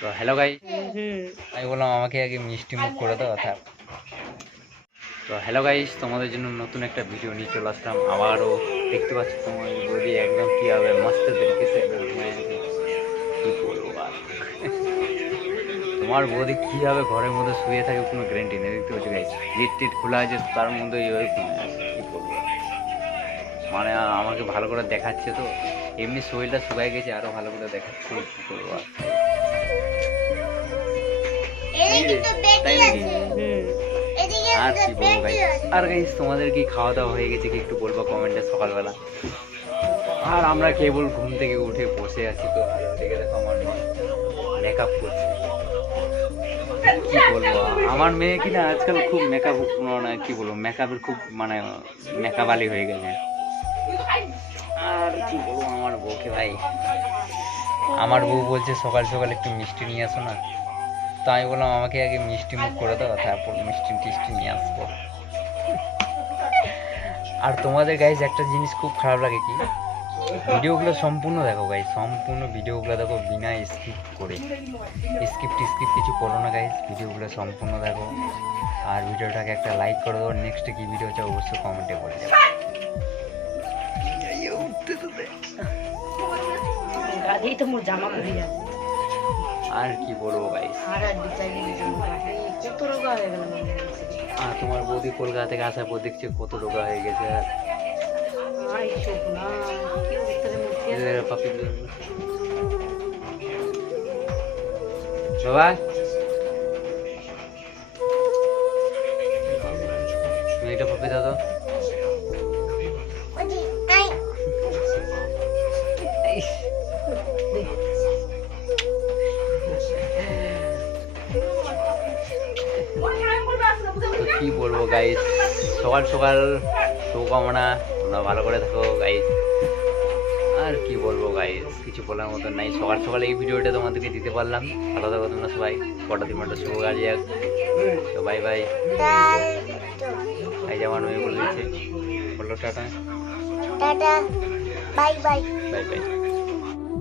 তো hello guy আমি বললাম আমাকে আগে মিষ্টি মুখ করে দাও অর্থাৎ তো হ্যালো গাইস তোমাদের জন্য নতুন একটা ভিডিও নিয়ে চলে আসলাম। আবারও দেখতে পাচ্ছ তোমার বডি একদম কি হবে মস্ত আছে। কি আর? তোমার বৌদি কি হবে ঘরের মধ্যে শুয়ে থাকে কোনো গ্যারেন্টি নেই। দেখতে পাচ্ছ গাইস গেট টিট খোলা আছে তার মধ্যে এইভাবে ঘুমিয়ে আছে কি বলব মানে আমাকে ভালো করে দেখাচ্ছে তো এমনি শরীরটা শুকায় গেছে আরও ভালো করে দেখাচ্ছে কি করব আর? এদিকে তাই নাকি? আর কি বলব গাইস আর গাইস তোমাদের কি খাওয়া দাওয়া হয়ে গেছে? কি একটু বলব কমেন্টে সকালবেলা? আর আমরা কেবল ঘুম থেকে উঠে বসে আছি তো। দেখে দেখো আমার মেকআপ করছে। কি বলব? আমার মেয়ে কি না আজকাল খুব মেকআপ মানে কি বলব মেকআপের খুব মানে মেকআপ আলি হয়ে গেছে। আর কি বলব আমার বউকে ভাই? আমার বউ বলছে সকাল সকাল একটু মিষ্টি নিয়ে আসো না। তো আমি বললাম, আমাকে আগে মিষ্টি মুখ করে দাও, তারপর মিষ্টি টিষ্টি নিয়ে আসব। আর তোমাদের গাইজ একটা জিনিস খুব খারাপ লাগে কি? ভিডিওগুলো সম্পূর্ণ দেখো গাই সম্পূর্ণ ভিডিওগুলো দেখো বিনা স্কিপ করে। স্কিপ টিস্কিপ কিছু করো না গাইজ ভিডিওগুলো সম্পূর্ণ দেখো। আর ভিডিওটাকে একটা লাইক করে দেবো নেক্সট কি ভিডিও চাও অবশ্যই কমেন্টে বলে গাধেই তো মোর জামা পরে যাবে। আর কি বলব ভাই? আর তোমার বৌদি কলকাতা থেকে আসার পর দেখছি কত রোগা হয়ে গেছে আর। বাবা তুমি এটা পাপি দাও তো কি বলব গাইস সকাল সকাল শুভকামনা তোমরা ভালো করে থাকো গাইস আর কি বলব গাইস কিছু বলার মতো নাই। সকাল সকাল এই ভিডিওটা তোমাদেরকে দিতে পারলাম। ভালো থাকো তোমরা সবাই। কটা দিন একটা শুভ কাজ যাক তো বাই বাই এই যেমন বলে দিচ্ছে। বলল tata. Tata. Bye bye bye bye